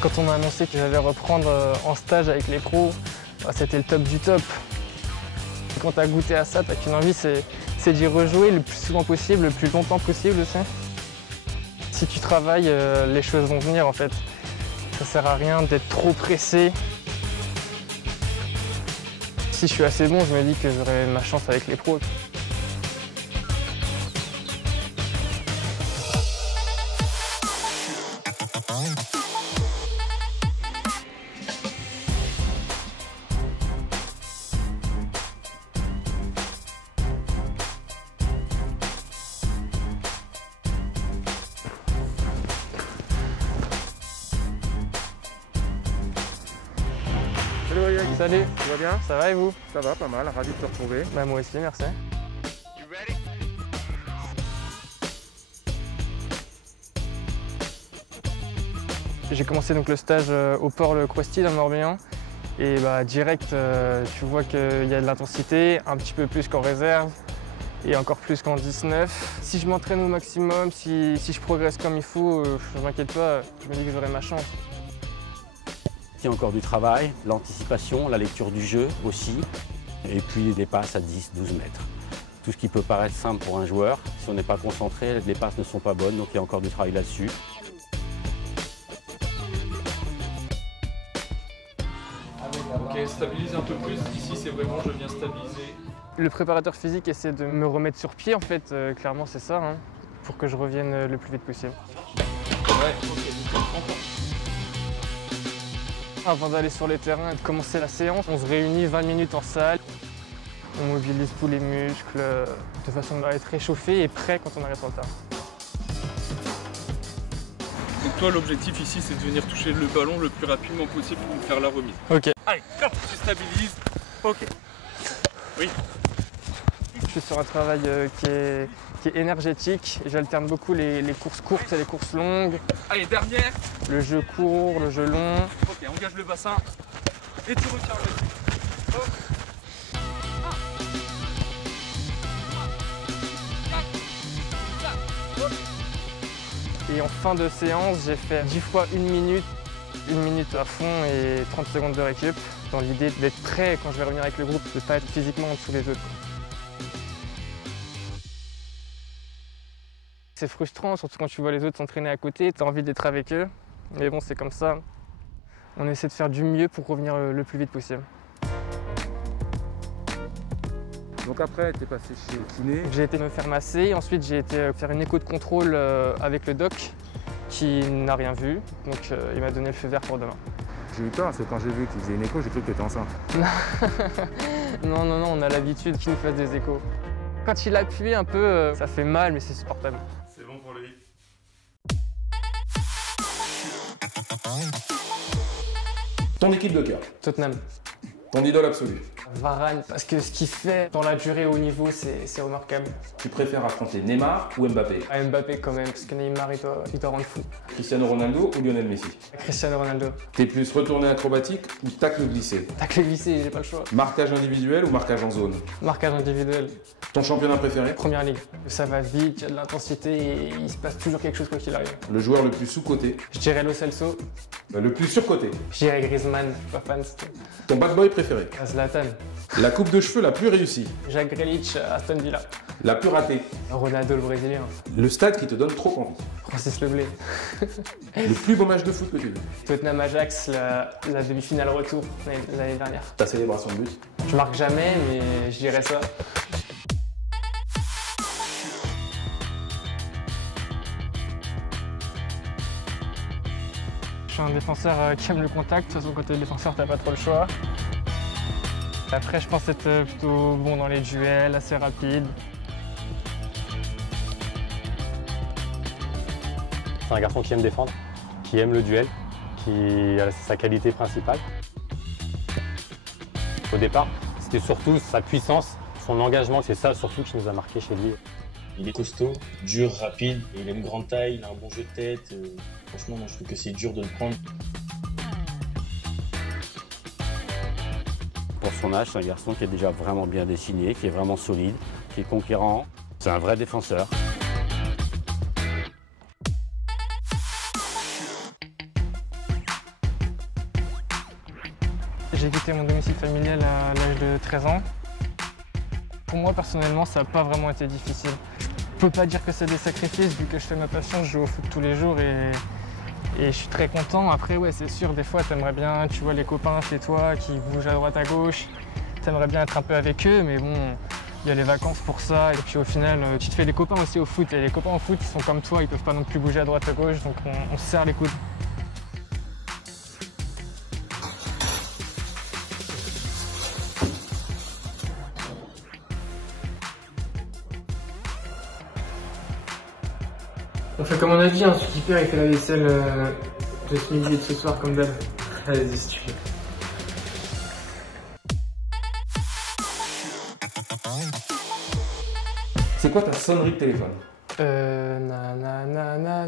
Quand on m'a annoncé que j'allais reprendre en stage avec les pros, c'était le top du top. Quand tu as goûté à ça, tu n'as qu'une envie, c'est d'y rejouer le plus souvent possible, le plus longtemps possible aussi. Si tu travailles, les choses vont venir en fait. Ça sert à rien d'être trop pressé. Si je suis assez bon, je me dis que j'aurai ma chance avec les pros. Salut, Tu vas bien? ça va et vous? Ça va, pas mal, ravi de te retrouver. Bah, moi aussi, merci. J'ai commencé donc le stage au port Le Croesti dans le Morbihan et bah, direct tu vois qu'il y a de l'intensité, un petit peu plus qu'en réserve et encore plus qu'en 19. Si je m'entraîne au maximum, si je progresse comme il faut, je ne m'inquiète pas, je me dis que j'aurai ma chance. Il y a encore du travail, l'anticipation, la lecture du jeu aussi, et puis des passes à 10-12 mètres. Tout ce qui peut paraître simple pour un joueur, si on n'est pas concentré, les passes ne sont pas bonnes, donc il y a encore du travail là-dessus. Ok, stabilise un peu plus, ici c'est vraiment je viens stabiliser. Le préparateur physique essaie de me remettre sur pied en fait, clairement c'est ça, hein, pour que je revienne le plus vite possible. Ouais, ok, Avant d'aller sur les terrains et de commencer la séance, on se réunit 20 minutes en salle. On mobilise tous les muscles de façon à être réchauffé et prêt quand on arrive sur le terrain. Donc toi l'objectif ici c'est de venir toucher le ballon le plus rapidement possible pour faire la remise. Ok. Allez, hop, tu stabilises. Ok. Oui. Je suis sur un travail qui est énergétique. J'alterne beaucoup les courses courtes et les courses longues. Allez, dernière. Le jeu court, le jeu long. Ok, engage le bassin. Et tu retires le. Hop. Et en fin de séance, j'ai fait 10 fois 1 minute à fond et 30 secondes de récup, dans l'idée d'être prêt quand je vais revenir avec le groupe, de ne pas être physiquement en dessous des autres. C'est frustrant, surtout quand tu vois les autres s'entraîner à côté, tu as envie d'être avec eux, mais bon, c'est comme ça. On essaie de faire du mieux pour revenir le plus vite possible. Donc après, tu es passé chez le kiné. J'ai été me faire masser, ensuite j'ai été faire une écho de contrôle avec le doc qui n'a rien vu, donc il m'a donné le feu vert pour demain. J'ai eu peur parce que quand j'ai vu qu'il faisait une écho, j'ai cru que tu étais enceinte. Non, on a l'habitude qu'il nous fasse des échos. Quand il appuie un peu, ça fait mal, mais c'est supportable. C'est bon pour lui. Ton équipe de cœur, Tottenham. ton idole absolue. Varane, parce que ce qu'il fait dans la durée au niveau, c'est remarquable. Tu préfères affronter Neymar ou Mbappé? À Mbappé quand même, parce que Neymar, il doit rendre fou. Cristiano Ronaldo ou Lionel Messi? Cristiano Ronaldo. T'es plus retourné acrobatique ou tacle glissé? Tacle glissé, j'ai pas le choix. Marquage individuel ou marquage en zone? Marquage individuel. Ton championnat préféré? Première ligue. Ça va vite, il y a de l'intensité et il se passe toujours quelque chose quoi qu'il arrive. Le joueur le plus sous-coté? Je dirais Lo Celso. Le plus surcoté? Je dirais Griezmann, je suis pas fan. Ton bad boy préféré? Zlatan. La coupe de cheveux la plus réussie? Jacques Grealish, Aston Villa. La plus ratée? Ronaldo le Brésilien. Le stade qui te donne trop envie? Francis Leblé. Le plus beau match de foot que tu as vu? Tottenham Ajax, la demi-finale retour l'année dernière. Ta célébration de but? Je marque jamais, mais je dirais ça. Je suis un défenseur qui aime le contact. De toute façon, quand t'es défenseur, t'as pas trop le choix. Après, je pense être plutôt bon dans les duels, assez rapide. C'est un garçon qui aime défendre, qui aime le duel, qui a sa qualité principale. Au départ, c'était surtout sa puissance, son engagement, c'est ça surtout qui nous a marqué chez lui. Il est costaud, dur, rapide, et il a une grande taille, il a un bon jeu de tête. Franchement, moi, je trouve que c'est dur de le prendre. Pour son âge, c'est un garçon qui est déjà vraiment bien dessiné, qui est vraiment solide, qui est conquérant. C'est un vrai défenseur. J'ai quitté mon domicile familial à l'âge de 13 ans. Pour moi, personnellement, ça n'a pas vraiment été difficile. Je peux pas dire que c'est des sacrifices, vu que je fais ma passion, je joue au foot tous les jours et je suis très content. Après, ouais, c'est sûr, des fois, t'aimerais bien, tu vois les copains chez toi qui bougent à droite, à gauche. T'aimerais bien être un peu avec eux, mais bon, il y a les vacances pour ça. Et puis au final, tu te fais des copains aussi au foot. Et les copains au foot, ils sont comme toi, ils peuvent pas non plus bouger à droite, à gauche, donc on se serre les coudes. On fait comme on a dit, hein, celui qui perd il fait la vaisselle de ce midi et de ce soir comme d'hab. Allez-y si tu veux. C'est quoi ta sonnerie de téléphone?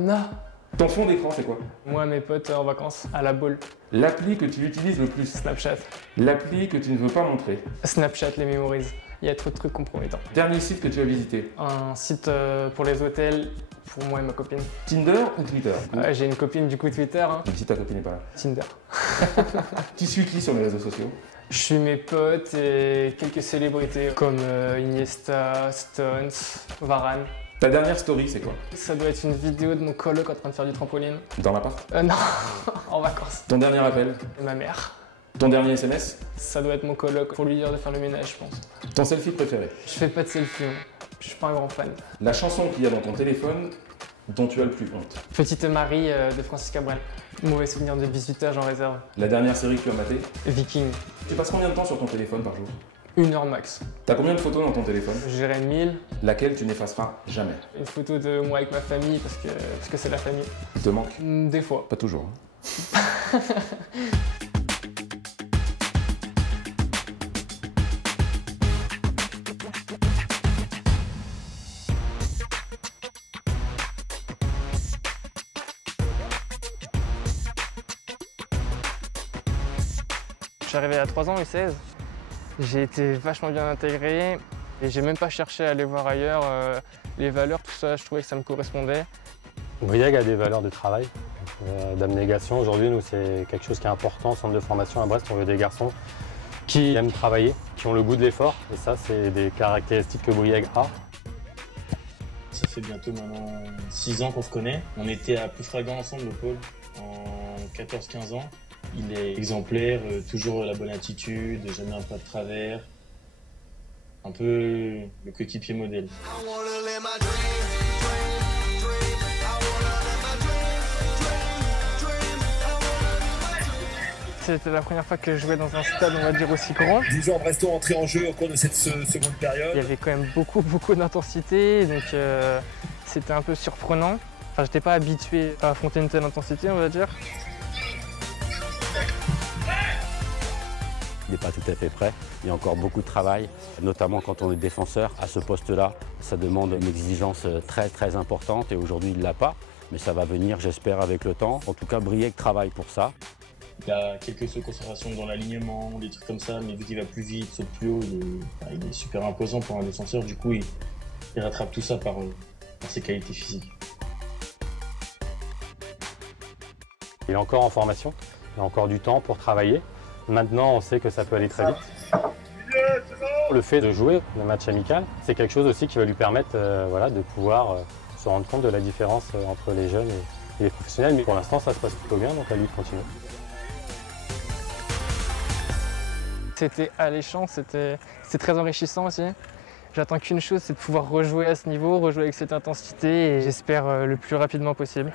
Na. Ton fond d'écran, c'est quoi? Moi, mes potes en vacances, à la boule. L'appli que tu utilises le plus? Snapchat. L'appli que tu ne veux pas montrer? Snapchat, les mémorise. Il y a trop de trucs compromettants. Dernier site que tu as visité? Un site pour les hôtels, pour moi et ma copine. Tinder ou Twitter? J'ai une copine du coup Twitter. Hein. Même si ta copine n'est pas là. Tinder. Tu suis qui sur les réseaux sociaux? Je suis mes potes et quelques célébrités comme Iniesta, Stones, Varane. Ta dernière story, c'est quoi? Ça doit être une vidéo de mon coloc en train de faire du trampoline. Dans l'appart? Non, en vacances. Ton dernier appel? Ma mère. Ton dernier SMS? Ça doit être mon coloc pour lui dire de faire le ménage, je pense. Ton selfie préféré? Je fais pas de selfie, moi. Je suis pas un grand fan. La chanson qu'il y a dans ton téléphone dont tu as le plus honte? Petite Marie de Francis Cabrel. Mauvais souvenir de bisutage en réserve. La dernière série que tu as matée? Viking. Tu passes combien de temps sur ton téléphone par jour? 1 heure max. T'as combien de photos dans ton téléphone? Je dirais 1000. Laquelle tu n'effaceras jamais? Une photo de moi avec ma famille parce que c'est la famille. Il te manque? Des fois. Pas toujours. Je suis arrivé à 3 ans, U16. J'ai été vachement bien intégré et j'ai même pas cherché à aller voir ailleurs. Les valeurs, tout ça, je trouvais que ça me correspondait. Brieg a des valeurs de travail, d'abnégation. Aujourd'hui, nous, c'est quelque chose qui est important. Centre de formation à Brest, on veut des garçons qui aiment travailler, qui ont le goût de l'effort. Et ça, c'est des caractéristiques que Brieg a. Ça fait bientôt maintenant 6 ans qu'on se connaît. On était à Ploufragan ensemble au pôle en 14-15 ans. Il est exemplaire, toujours la bonne attitude, jamais un pas de travers. Un peu le coéquipier modèle. C'était la première fois que je jouais dans un stade, on va dire, aussi grand. 10 ans Brestois entré en jeu au cours de cette seconde période. Il y avait quand même beaucoup d'intensité, donc c'était un peu surprenant. Enfin, j'étais pas habitué à affronter une telle intensité, on va dire. Il n'est pas tout à fait prêt, il y a encore beaucoup de travail, notamment quand on est défenseur. À ce poste-là, ça demande une exigence très importante et aujourd'hui il ne l'a pas, mais ça va venir, j'espère, avec le temps. En tout cas, Brieg travaille pour ça. Il a quelques sauts de concentration dans l'alignement, des trucs comme ça, mais vu qu'il va plus vite, saute plus haut, il est super imposant pour un défenseur. Du coup, il rattrape tout ça par ses qualités physiques. Il est encore en formation, il a encore du temps pour travailler. Maintenant, on sait que ça peut aller très vite. Le fait de jouer le match amical, c'est quelque chose aussi qui va lui permettre voilà, de pouvoir se rendre compte de la différence entre les jeunes et les professionnels. Mais pour l'instant, ça se passe plutôt bien, donc à lui de continuer. C'était alléchant, c'était très enrichissant aussi. J'attends qu'une chose, c'est de pouvoir rejouer à ce niveau, rejouer avec cette intensité et j'espère le plus rapidement possible.